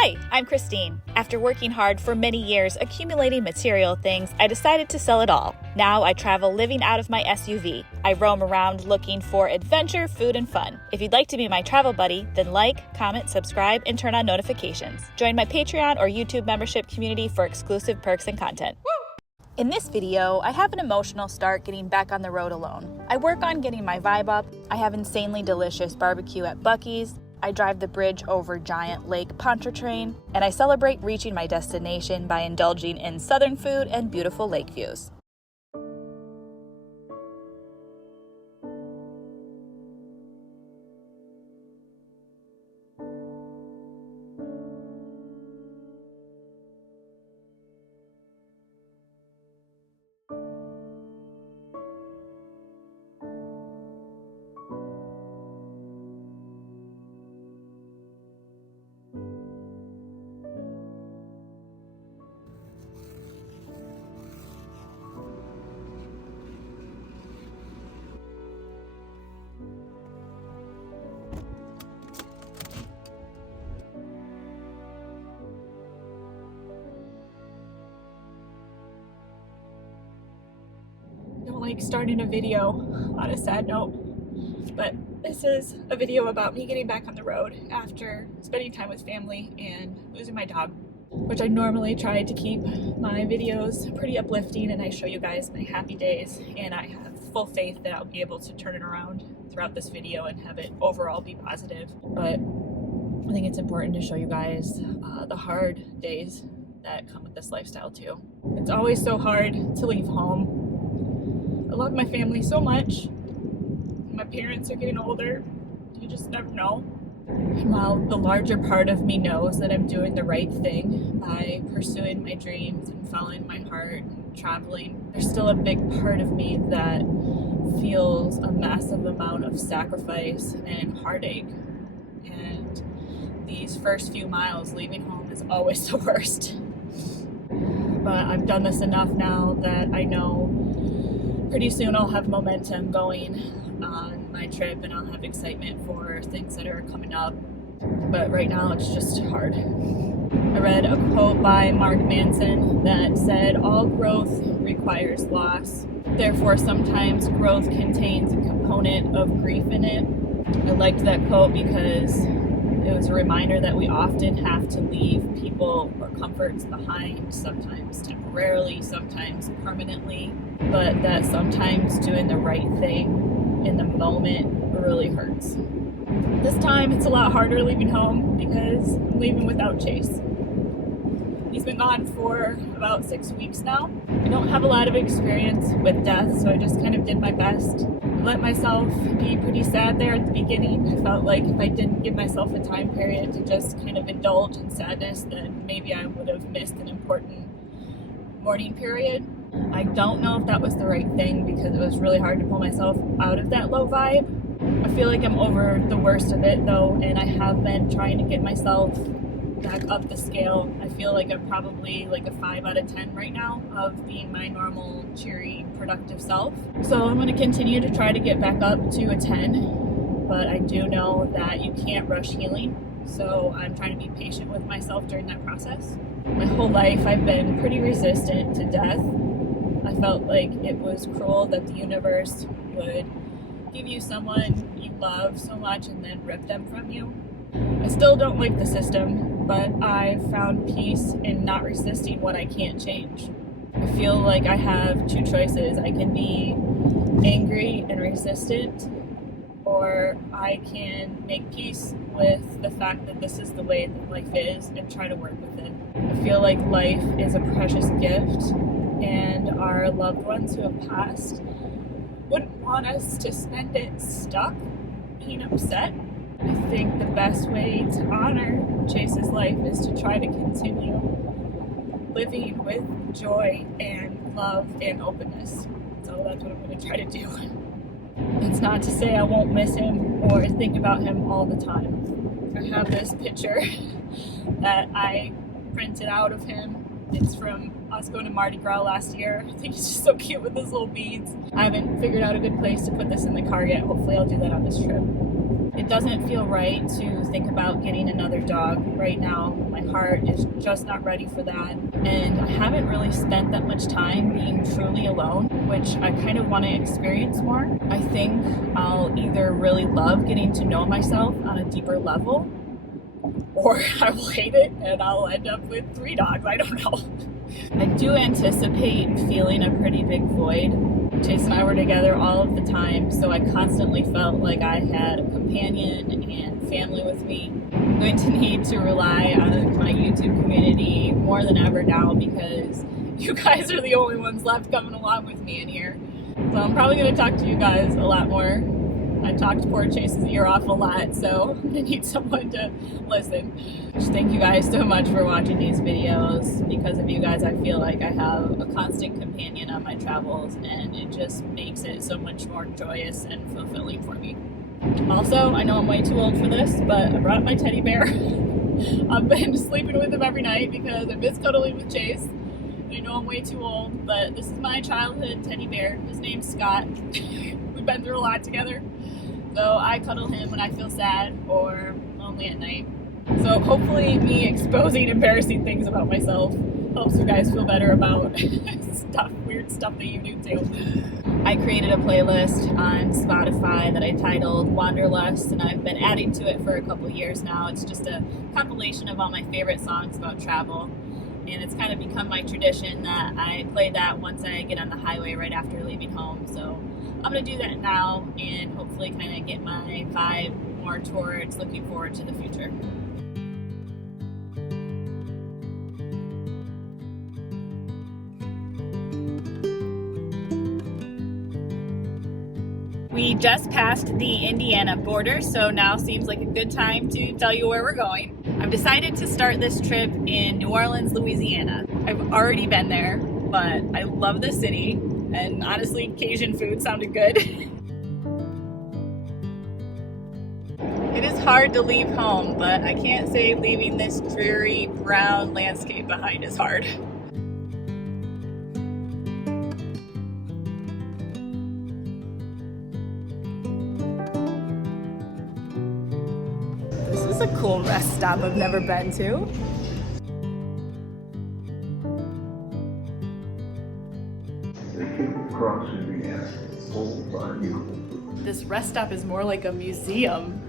Hi, I'm Christine. After working hard for many years accumulating material things, I decided to sell it all. Now I travel living out of my SUV. I roam around looking for adventure, food, and fun. If you'd like to be my travel buddy, then like, comment, subscribe, and turn on notifications. Join my Patreon or YouTube membership community for exclusive perks and content. In this video, I have an emotional start getting back on the road alone. I work on getting my vibe up. I have insanely delicious barbecue at Buc-ee's. I drive the bridge over giant Lake Ponchartrain, and I celebrate reaching my destination by indulging in southern food and beautiful lake views. Don't like starting a video on a sad note, but this is a video about me getting back on the road after spending time with family and losing my dog, which I normally try to keep my videos pretty uplifting and I show you guys my happy days, and I have full faith that I'll be able to turn it around throughout this video and have it overall be positive. But I think it's important to show you guys the hard days that come with this lifestyle too. It's always so hard to leave home. I love my family so much. My parents are getting older. You just never know. And while the larger part of me knows that I'm doing the right thing by pursuing my dreams and following my heart and traveling, there's still a big part of me that feels a massive amount of sacrifice and heartache. And these first few miles leaving home is always the worst. But I've done this enough now that I know pretty soon I'll have momentum going on my trip and I'll have excitement for things that are coming up. But right now it's just hard. I read a quote by Mark Manson that said, "All growth requires loss. Therefore, sometimes growth contains a component of grief in it." I liked that quote because it was a reminder that we often have to leave people or comforts behind, sometimes temporarily, sometimes permanently, but that sometimes doing the right thing in the moment really hurts. This time it's a lot harder leaving home because I'm leaving without Chase. He's been gone for about 6 weeks now. I don't have a lot of experience with death, so I just kind of did my best. I let myself be pretty sad there at the beginning. I felt like if I didn't give myself a time period to just kind of indulge in sadness, then maybe I would have missed an important mourning period. I don't know if that was the right thing because it was really hard to pull myself out of that low vibe. I feel like I'm over the worst of it though, and I have been trying to get myself back up the scale. I feel like I'm probably like a 5 out of 10 right now of being my normal, cheery, productive self. So I'm going to continue to try to get back up to a 10, but I do know that you can't rush healing. So I'm trying to be patient with myself during that process. My whole life I've been pretty resistant to death. I felt like it was cruel that the universe would give you someone you love so much and then rip them from you. I still don't like the system, but I've found peace in not resisting what I can't change. I feel like I have two choices. I can be angry and resistant, or I can make peace with the fact that this is the way that life is and try to work with it. I feel like life is a precious gift, and our loved ones who have passed wouldn't want us to spend it stuck being upset. I think the best way to honor Chase's life is to try to continue living with joy and love and openness. So that's what I'm going to try to do. It's not to say I won't miss him or think about him all the time. I have this picture that I printed out of him. It's from us going to Mardi Gras last year. I think it's just so cute with those little beads. I haven't figured out a good place to put this in the car yet. Hopefully I'll do that on this trip. It doesn't feel right to think about getting another dog right now. My heart is just not ready for that. And I haven't really spent that much time being truly alone, which I kind of want to experience more. I think I'll either really love getting to know myself on a deeper level, or I will hate it and I'll end up with 3 dogs. I don't know. I do anticipate feeling a pretty big void. Chase and I were together all of the time, so I constantly felt like I had a companion and family with me. I'm going to need to rely on my YouTube community more than ever now because you guys are the only ones left coming along with me in here. So I'm probably going to talk to you guys a lot more. I talked poor Chase's ear off a lot, so I'm gonna need someone to listen. Just thank you guys so much for watching these videos. Because of you guys, I feel like I have a constant companion on my travels, and it just makes it so much more joyous and fulfilling for me. Also, I know I'm way too old for this, but I brought my teddy bear. I've been sleeping with him every night because I miss cuddling with Chase. I know I'm way too old, but this is my childhood teddy bear. His name's Scott. We've been through a lot together. So I cuddle him when I feel sad or lonely at night. So hopefully me exposing embarrassing things about myself helps you guys feel better about weird stuff that you do too. I created a playlist on Spotify that I titled Wanderlust, and I've been adding to it for a couple years now. It's just a compilation of all my favorite songs about travel. And it's kind of become my tradition that I play that once I get on the highway right after leaving home. So I'm going to do that now and hopefully kind of get my vibe more towards looking forward to the future. We just passed the Indiana border, so now seems like a good time to tell you where we're going. I've decided to start this trip in New Orleans, Louisiana. I've already been there, but I love the city, and honestly, Cajun food sounded good. It is hard to leave home, but I can't say leaving this dreary brown landscape behind is hard. This is a cool rest stop I've never been to. This rest stop is more like a museum.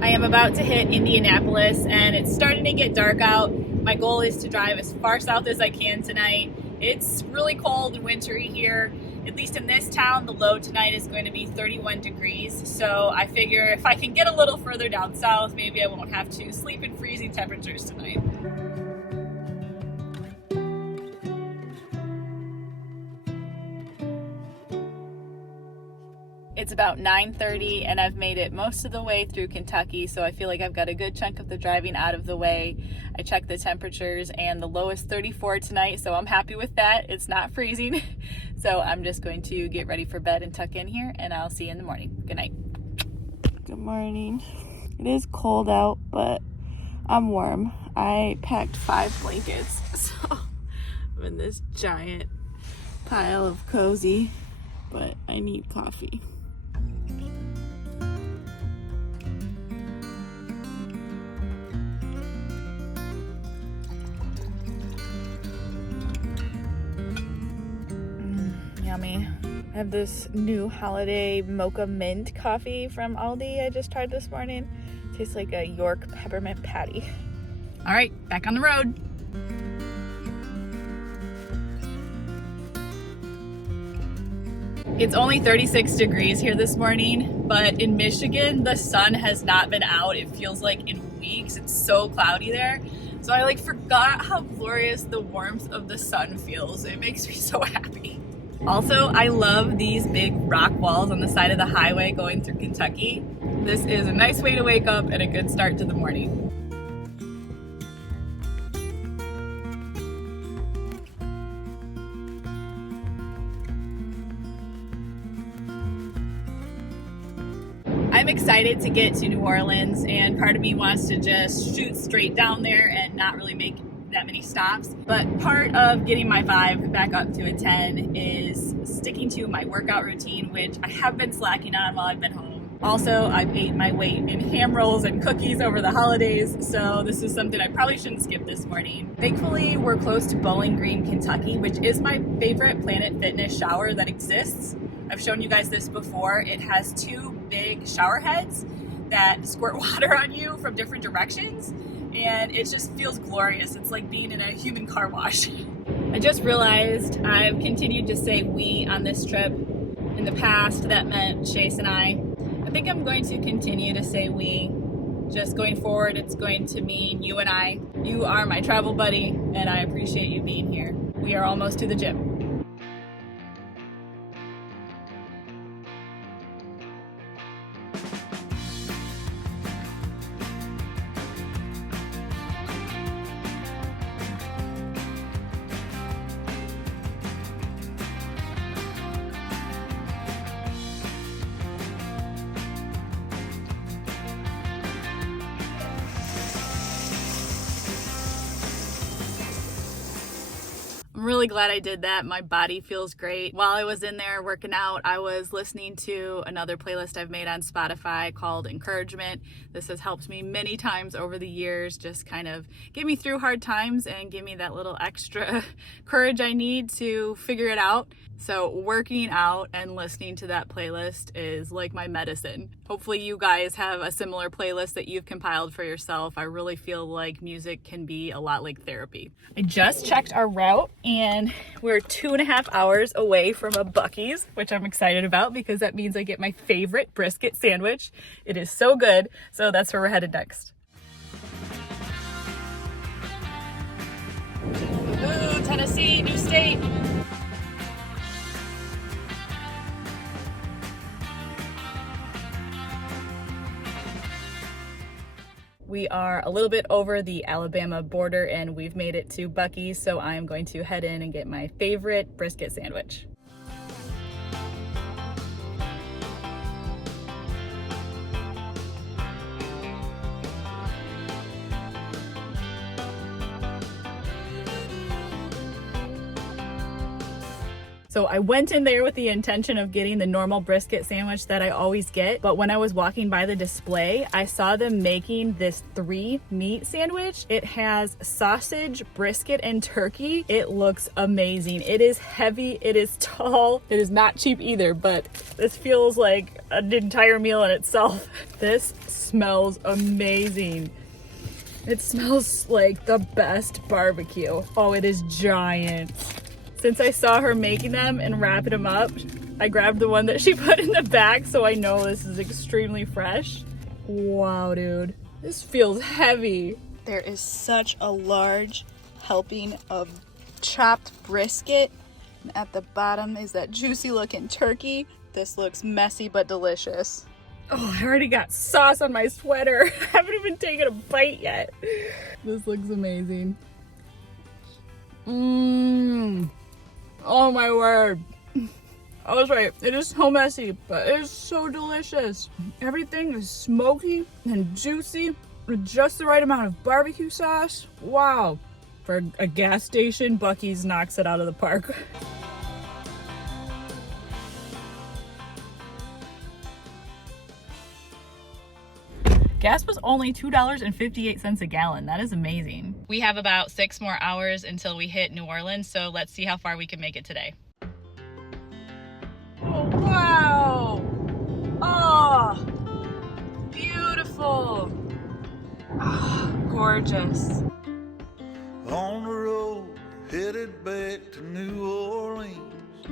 I am about to hit Indianapolis and it's starting to get dark out. My goal is to drive as far south as I can tonight. It's really cold and wintry here. At least in this town, the low tonight is going to be 31 degrees. So I figure if I can get a little further down south, maybe I won't have to sleep in freezing temperatures tonight. It's about 9:30 and I've made it most of the way through Kentucky, so I feel like I've got a good chunk of the driving out of the way. I checked the temperatures and the low is 34 tonight, so I'm happy with that. It's not freezing. So I'm just going to get ready for bed and tuck in here, and I'll see you in the morning. Good night. Good morning. It is cold out, but I'm warm. I packed 5 blankets, so I'm in this giant pile of cozy, but I need coffee. Yummy. I have this new holiday mocha mint coffee from Aldi I just tried this morning. It tastes like a York peppermint patty. All right, back on the road. It's only 36 degrees here this morning, but in Michigan, the sun has not been out. It feels like in weeks. It's so cloudy there. So I forgot how glorious the warmth of the sun feels. It makes me so happy. Also, I love these big rock walls on the side of the highway going through Kentucky. This is a nice way to wake up and a good start to the morning. I'm excited to get to New Orleans, and part of me wants to just shoot straight down there and not really make that many stops. But part of getting my vibe back up to a 10 is sticking to my workout routine, which I have been slacking on while I've been home. Also, I've ate my weight in ham rolls and cookies over the holidays, so this is something I probably shouldn't skip this morning. Thankfully, we're close to Bowling Green, Kentucky, which is my favorite Planet Fitness shower that exists. I've shown you guys this before. It has 2 big shower heads that squirt water on you from different directions, and it just feels glorious. It's like being in a human car wash. I just realized I've continued to say we on this trip. In the past, that meant Chase and I. I think I'm going to continue to say we. Just going forward, it's going to mean you and I. You are my travel buddy, and I appreciate you being here. We are almost to the gym. I'm really glad I did that. My body feels great. While I was in there working out, I was listening to another playlist I've made on Spotify called Encouragement. This has helped me many times over the years, just kind of get me through hard times and give me that little extra courage I need to figure it out. So working out and listening to that playlist is like my medicine. Hopefully you guys have a similar playlist that you've compiled for yourself. I really feel like music can be a lot like therapy. I just checked our route and we're 2.5 hours away from a Buc-ee's, which I'm excited about because that means I get my favorite brisket sandwich. It is so good. So that's where we're headed next. Ooh, Tennessee, new state. We are a little bit over the Alabama border and we've made it to Buc-ee's, so I'm going to head in and get my favorite brisket sandwich. So I went in there with the intention of getting the normal brisket sandwich that I always get, but when I was walking by the display, I saw them making this 3-meat sandwich. It has sausage, brisket, and turkey. It looks amazing. It is heavy, it is tall, it is not cheap either, but this feels like an entire meal in itself. This smells amazing. It smells like the best barbecue. Oh, it is giant. Since I saw her making them and wrapping them up, I grabbed the one that she put in the back, so I know this is extremely fresh. Wow, dude. This feels heavy. There is such a large helping of chopped brisket. And at the bottom is that juicy looking turkey. This looks messy but delicious. Oh, I already got sauce on my sweater. I haven't even taken a bite yet. This looks amazing. Mmm. Oh my word. I was right. It is so messy, but it is so delicious. Everything is smoky and juicy with just the right amount of barbecue sauce. Wow. For a gas station, Buc-ee's knocks it out of the park. Gas was only $2.58 a gallon. That is amazing. We have about 6 more hours until we hit New Orleans, so let's see how far we can make it today. Oh, wow. Oh, beautiful. Oh, gorgeous. On the road, headed back to New Orleans.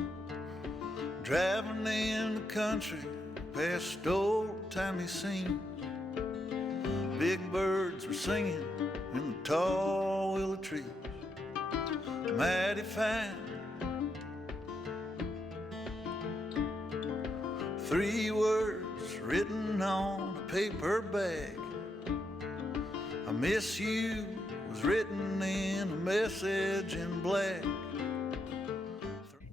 Driving in the country, past old-timey scenes. Big birds were singing in the tall willow trees. Mighty fine. 3 words written on a paper bag. I miss you was written in a message in black.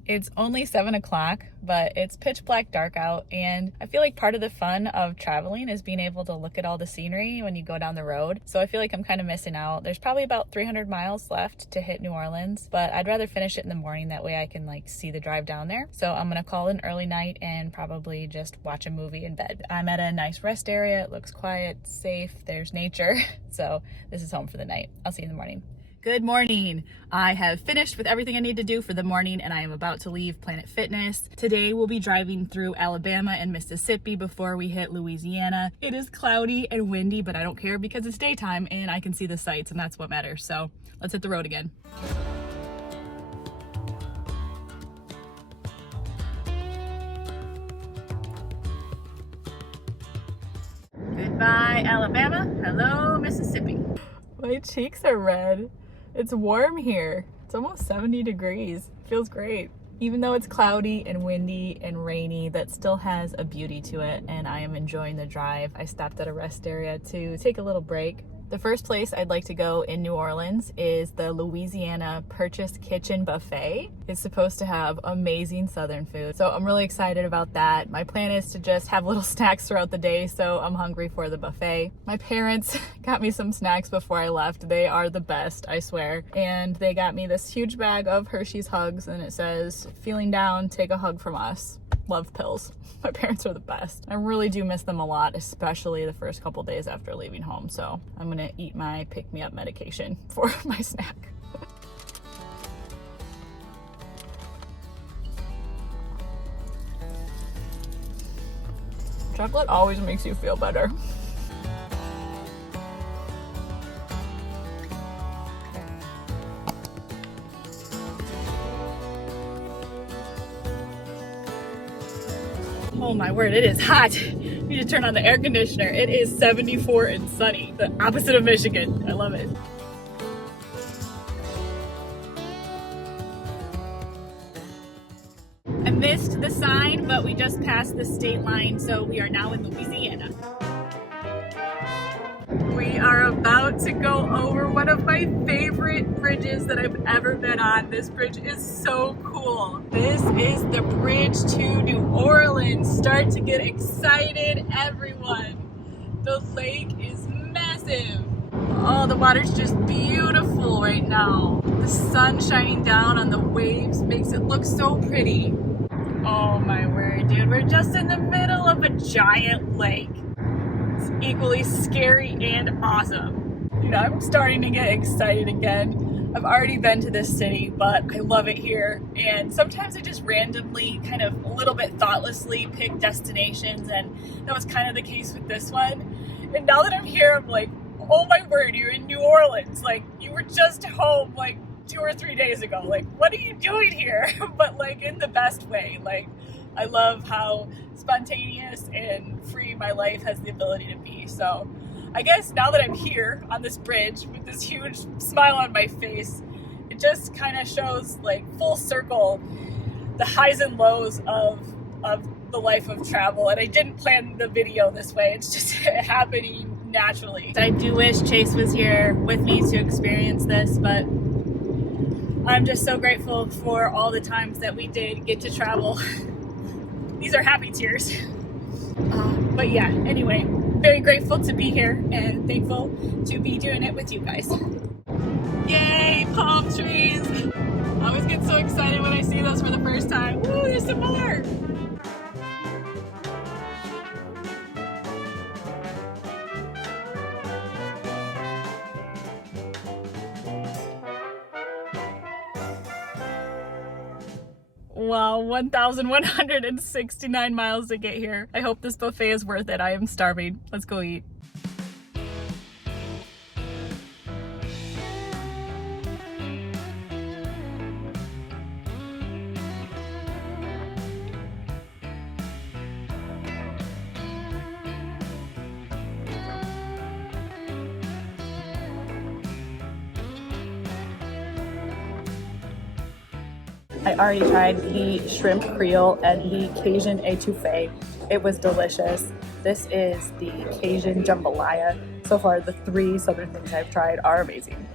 It's only 7 o'clock, but it's pitch black dark out, and I feel like part of the fun of traveling is being able to look at all the scenery when you go down the road. So I feel like I'm kind of missing out. There's probably about 300 miles left to hit New Orleans, but I'd rather finish it in the morning. That way I can like see the drive down there. So I'm gonna call an early night and probably just watch a movie in bed. I'm at a nice rest area. It looks quiet, safe, there's nature. So this is home for the night. I'll see you in the morning. Good morning. I have finished with everything I need to do for the morning and I am about to leave Planet Fitness. Today we'll be driving through Alabama and Mississippi before we hit Louisiana. It is cloudy and windy, but I don't care because it's daytime and I can see the sights and that's what matters. So let's hit the road again. Goodbye, Alabama. Hello, Mississippi. My cheeks are red. It's warm here. It's almost 70 degrees. Feels great. Even though it's cloudy and windy and rainy, that still has a beauty to it, and I am enjoying the drive. I stopped at a rest area to take a little break. The first place I'd like to go in New Orleans is the Louisiana Purchase Kitchen Buffet. It's supposed to have amazing Southern food, so I'm really excited about that. My plan is to just have little snacks throughout the day, so I'm hungry for the buffet. My parents got me some snacks before I left. They are the best, I swear. And they got me this huge bag of Hershey's Hugs, and it says, "Feeling down, take a hug from us." Love pills. My parents are the best. I really do miss them a lot, especially the first couple days after leaving home. So I'm gonna eat my pick-me-up medication for my snack. Chocolate always makes you feel better. Oh my word, it is hot. We need to turn on the air conditioner. It is 74 and sunny, the opposite of Michigan. I love it. I missed the sign, but we just passed the state line, so we are now in Louisiana. We are about to go over one of my favorite bridges that I've ever been on. This bridge is so cool. This is the bridge to New Orleans. Start to get excited, everyone. The lake is massive. Oh, the water's just beautiful right now. The sun shining down on the waves makes it look so pretty. Oh my word, dude. We're just in the middle of a giant lake. It's equally scary and awesome. Dude, I'm starting to get excited again. I've already been to this city, but I love it here. And sometimes I just randomly, kind of a little bit thoughtlessly pick destinations, and that was kind of the case with this one. And now that I'm here, I'm like, oh my word, you're in New Orleans. Like, you were just home like 2 or 3 days ago. Like, what are you doing here? But like in the best way. Like, I love how spontaneous and free my life has the ability to be. So I guess now that I'm here on this bridge with this huge smile on my face, it just kind of shows like full circle the highs and lows of the life of travel. And I didn't plan the video this way. It's just happening naturally. I do wish Chase was here with me to experience this, but I'm just so grateful for all the times that we did get to travel. These are happy tears. But yeah, anyway, very grateful to be here and thankful to be doing it with you guys. Yay, palm trees! I always get so excited when I see those for the first time. Woo, there's some more! Wow, 1,169 miles to get here. I hope this buffet is worth it. I am starving. Let's go eat. I already tried the shrimp creole and the Cajun étouffée. It was delicious. This is the Cajun jambalaya. So far, the 3 southern things I've tried are amazing.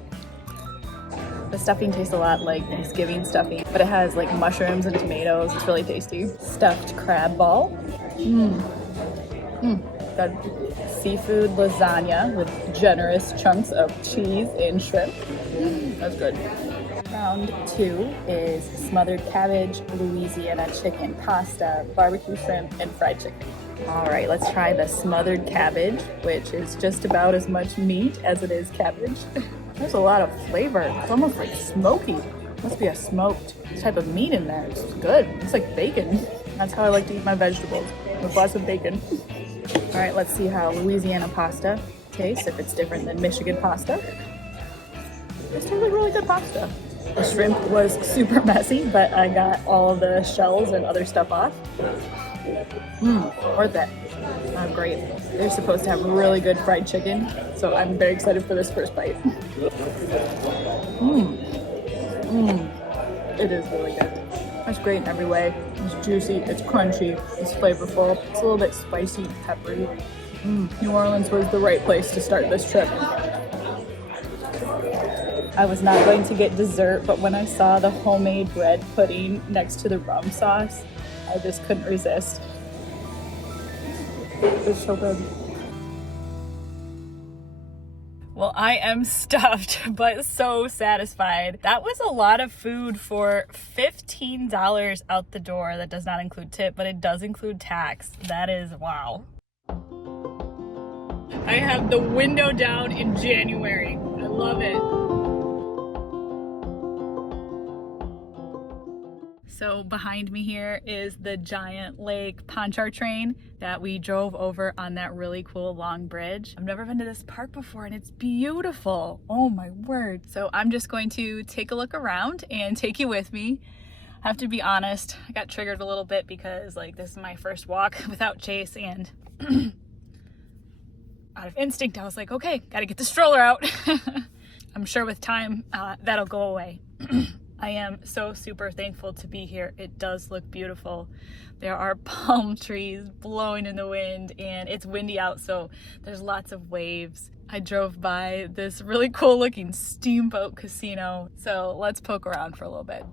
The stuffing tastes a lot like Thanksgiving stuffing, but it has like mushrooms and tomatoes. It's really tasty. Stuffed crab ball. Got seafood lasagna with generous chunks of cheese and shrimp. That's good. Round 2 is smothered cabbage, Louisiana chicken, pasta, barbecue shrimp, and fried chicken. All right, let's try the smothered cabbage, which is just about as much meat as it is cabbage. There's a lot of flavor. It's almost like smoky. Must be a smoked type of meat in there. It's good. It's like bacon. That's how I like to eat my vegetables, with lots of bacon. All right, let's see how Louisiana pasta tastes, if it's different than Michigan pasta. This tastes like really good pasta. The shrimp was super messy, but I got all the shells and other stuff off. Worth it. Great. They're supposed to have really good fried chicken, so I'm very excited for this first bite. It is really good. It's great in every way. It's juicy, it's crunchy, it's flavorful, it's a little bit spicy, peppery. New Orleans was the right place to start this trip. I was not going to get dessert, but when I saw the homemade bread pudding next to the rum sauce, I just couldn't resist. It's so good. Well, I am stuffed, but so satisfied. That was a lot of food for $15 out the door. That does not include tip, but it does include tax. That is wow. I have the window down in January. I love it. So behind me here is the giant Lake Ponchartrain that we drove over on that really cool long bridge. I've never been to this park before and it's beautiful. Oh my word. So I'm just going to take a look around and take you with me. I have to be honest, I got triggered a little bit because like this is my first walk without Chase, and out of instinct I was like, okay, gotta get the stroller out. I'm sure with time that'll go away. I am so super thankful to be here. It does look beautiful. There are palm trees blowing in the wind and it's windy out, so there's lots of waves. I drove by this really cool looking steamboat casino, so let's poke around for a little bit.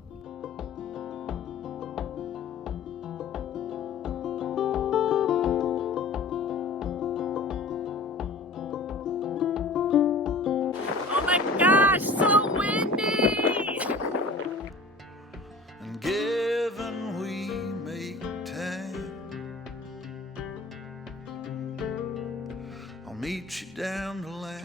Oh my gosh, so windy! And given we make time, I'll meet you down the line.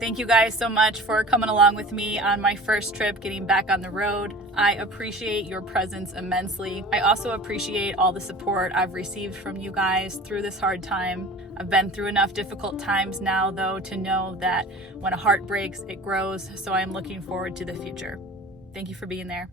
Thank you guys so much for coming along with me on my first trip getting back on the road. I appreciate your presence immensely. I also appreciate all the support I've received from you guys through this hard time. I've been through enough difficult times now, though, to know that when a heart breaks, it grows. So I'm looking forward to the future. Thank you for being there.